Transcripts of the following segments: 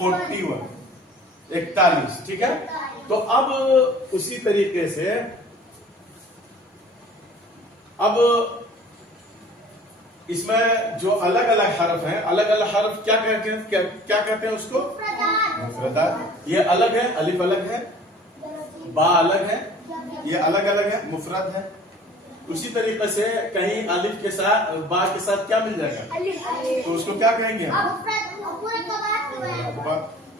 41 41, ठीक है। तो अब उसी तरीके से अब इसमें जो अलग अलग हरफ हैं, अलग अलग हरफ क्या कहते हैं, क्या कहते हैं उसको? मुफरदात। ये अलग है, अलिफ अलग है, बा अलग है, ये अलग अलग है, मुफरद है। उसी तरीके से कहीं अलिफ के साथ बा के साथ क्या मिल जाएगा, तो उसको क्या कहेंगे हम?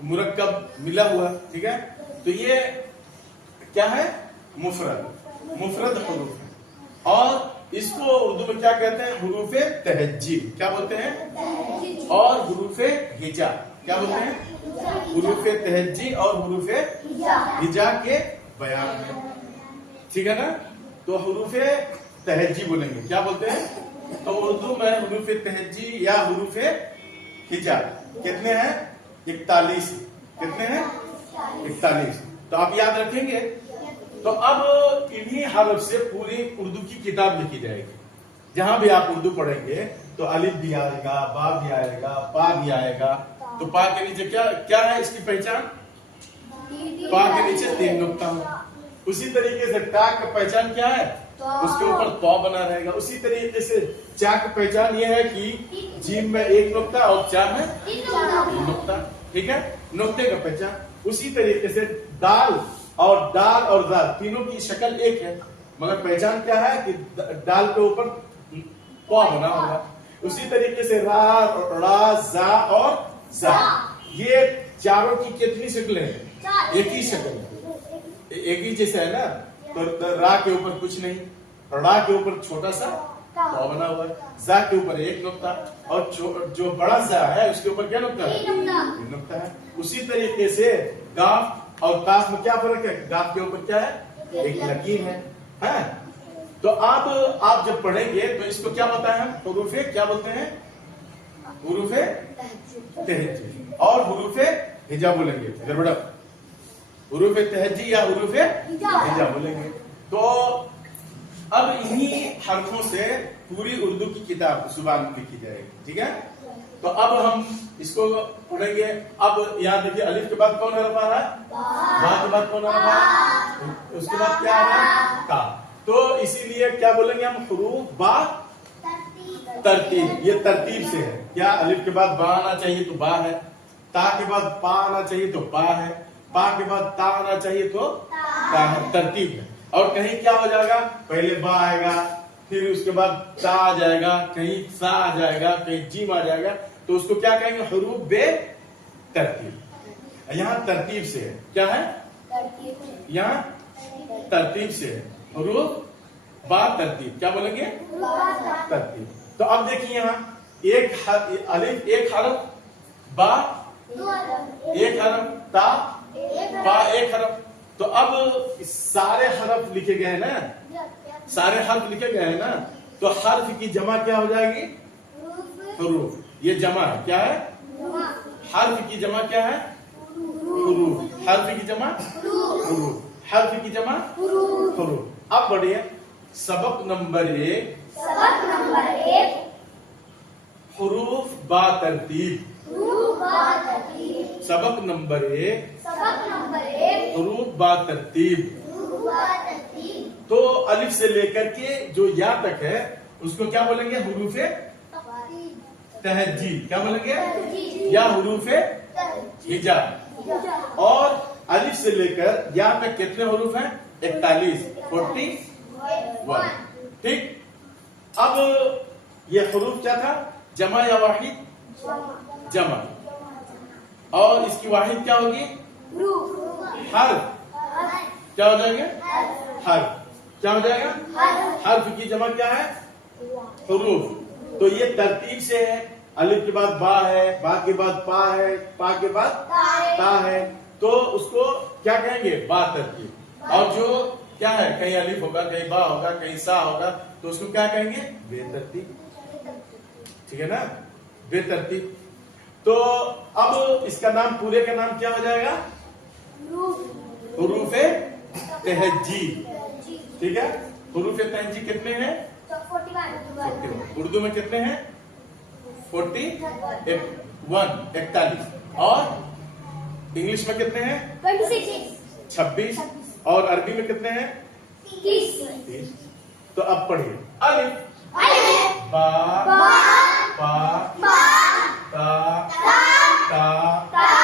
मुरक्कब मिला हुआ, ठीक है। तो ये क्या है? मुफरद हुरूफ है। और इसको उर्दू में क्या कहते हैं? हुरूफे तहज्जी। क्या बोलते हैं? और हुरूफे हिजा। क्या बोलते हैं? हुरूफे तहज्जी और हुरूफे हिजा के बयान में, ठीक है ना। तो हुरूफे तहज्जी बोलेंगे, क्या बोलते हैं? तो उर्दू में हुरूफे तहज्जी या हुरूफे हिजा कितने हैं? 41। कितने हैं? 41। तो आप याद रखेंगे। तो अब इन्हीं हरफ से पूरी उर्दू की किताब लिखी जाएगी। जहां भी आप उर्दू पढ़ेंगे तो अलिफ भी आएगा, बा भी आएगा, पा भी आएगा। तो पा के नीचे क्या क्या है इसकी पहचान? पा के नीचे 3 नुक्ता। उसी तरीके से ता की पहचान क्या है? उसके ऊपर तौ बना रहेगा। उसी तरीके से चा की पहचान ये है कि जीम में 1 नुक्ता और चा में 3 नुक्ता, ठीक है, नुक्ते का पहचान। उसी तरीके से दाल और दाल तीनों की शक्ल एक है, मगर पहचान क्या है कि दाल के ऊपर पौ बना होगा। उसी तरीके से रा, रा, जा और जा, ये चारों की कितनी शक्लें हैं? एक ही शक्ल है, एक ही जैसा है ना। तो रा के ऊपर कुछ नहीं, रा के ऊपर छोटा सा पौ बना हुआ है, जा के ऊपर 1 नुक्ता, और जो बड़ा जा है उसके ऊपर क्या नुक्ता है? 3 नुक्ता है। उसी तरीके से गाफ और काफ में क्या फर्क है? गाफ के ऊपर क्या है? एक लकीर है। तो अब आप जब पढ़ेंगे तो इसको क्या बताएं हम? हुरूफे क्या बोलते हैं? हुरूफे तहज्जी और हुरूफे हिजा बोलेंगे। इधर बेटा, हुरूफे तहज्जी या हुरूफे हिजा बोलेंगे। तो अब इन्हीं हरफों से पूरी उर्दू की किताब जुबान लिखी जाएगी, ठीक है। तो अब हम इसको पढ़ेंगे। अब यहाँ देखिए, अलिफ के बाद कौन हरफ आ रहा है? बा के बाद कौन हरफ आ रहा है? उसके बाद क्या आ रहा है? ता। तो इसीलिए क्या बोलेंगे हम? हुरूफ बा तरतीब। ये तरतीब से है। क्या अलिफ के बाद बा आना चाहिए तो बा है, ता के बाद पा आना चाहिए तो पा है, पा के बाद ता आना चाहिए तो ता है, तरतीब है। और कहीं क्या हो जाएगा? पहले बा आएगा, फिर उसके बाद ता आ जाएगा, कहीं सा आ जाएगा, कहीं जीम आ जाएगा। तो उसको क्या कहेंगे? हुरूफ बे तरतीब। यहाँ तरतीब से है। क्या है? यहाँ तरतीब से है। हुरूफ बा तरतीब। क्या बोलेंगे? तरतीब। तो अब देखिए, यहाँ एक अलिफ, एक हरफ, बा एक हरफ, ता बा एक हरफ। तो अब सारे हरफ लिखे गए हैं ना, सारे हर्फ लिखे गए हैं ना। तो हर्फ की जमा क्या हो जाएगी? हुरूफ। ये जमा है, क्या है? हर्फ की जमा क्या है? हुरूफ। हर्फ की जमा हुरूफ, हर्फ की जमा हुरूफ। अब बढ़िए, सबक नंबर 1, हुरूफ बा तरतीब। सबक नंबर 1, हुरूफ बा तरतीब। तो अलिफ से लेकर के जो या तक है उसको क्या बोलेंगे? हुरूफे तहज्जी। क्या बोलेंगे? या हुरूफे हिजा। और अलिफ से लेकर या तक कितने हुरूफ हैं? 41, ठीक। अब ये हुरूफ क्या था? जमा या वाहिद? जमा। और इसकी वाहिद क्या होगी? हर्फ। क्या हो जाएंगे? हर्फ। क्या हो जाएगा? हर्फ की जमा क्या है? हुरूफ। तो ये तरतीब से है। अलिफ के बाद बा है, बा के बाद पा है, पा के बाद ता है। तो उसको क्या कहेंगे? बा तरतीब। और जो क्या है, कहीं अलिफ होगा, कहीं बा होगा, कहीं सा होगा, तो उसको क्या कहेंगे? बेतरतीब। ठीक है ना, बेतरतीब। तो अब इसका नाम, पूरे का नाम क्या हो जाएगा? हुरूफे तहज्जी। ठीक है। हुरूफे तहज्जी कितने हैं? 41। उर्दू में कितने हैं? 41। और इंग्लिश में कितने हैं? 26 26। और अरबी में कितने हैं? 30 तो अब पढ़िए। अलिफ, अलिफ बा, बा पा, बा ता, ता ता, ता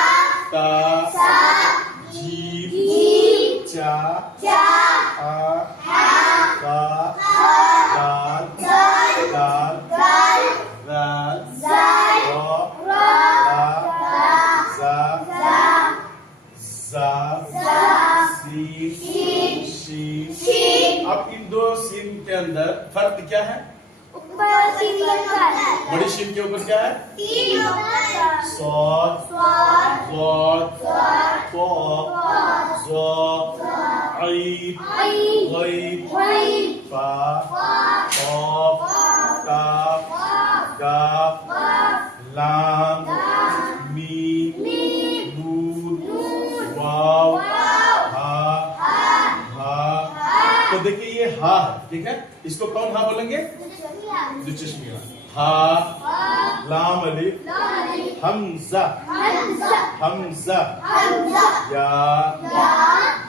ता, सा जीम, जी चा, जा आ, हा का, हा दाल, दाल दाल, दाल दाल, जाल रा, रा ला, जा, जा जा, सीन, शीन शीन। शीन अब इन दो सीन के अंदर फर्क क्या है? ऊपर तीन नंबर बड़ी शीन के ऊपर क्या है? तीन नंबर सॉद, स्वाद ضاد، स्वाद طاء، ظا، عين، عين غين، غين فا، فا قاف، كاف، قاف كاف، قاف لام، لام ميم، ميم نون، نون واو، واو ہا، हा ہا۔ تو دیکھیے یہ ہا ہے، ٹھیک ہے؟ اس کو کون ہا بولیں گے؟ جو چشمی والا۔ ہا، لام الف، حمزہ، حمزہ،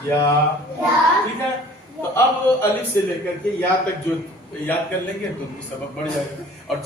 یا، ٹھیک ہے؟ تو اب الف سے لے کر کے یا تک جو یاد کر لیں گے تو سبق بڑھ جائے گا۔ اور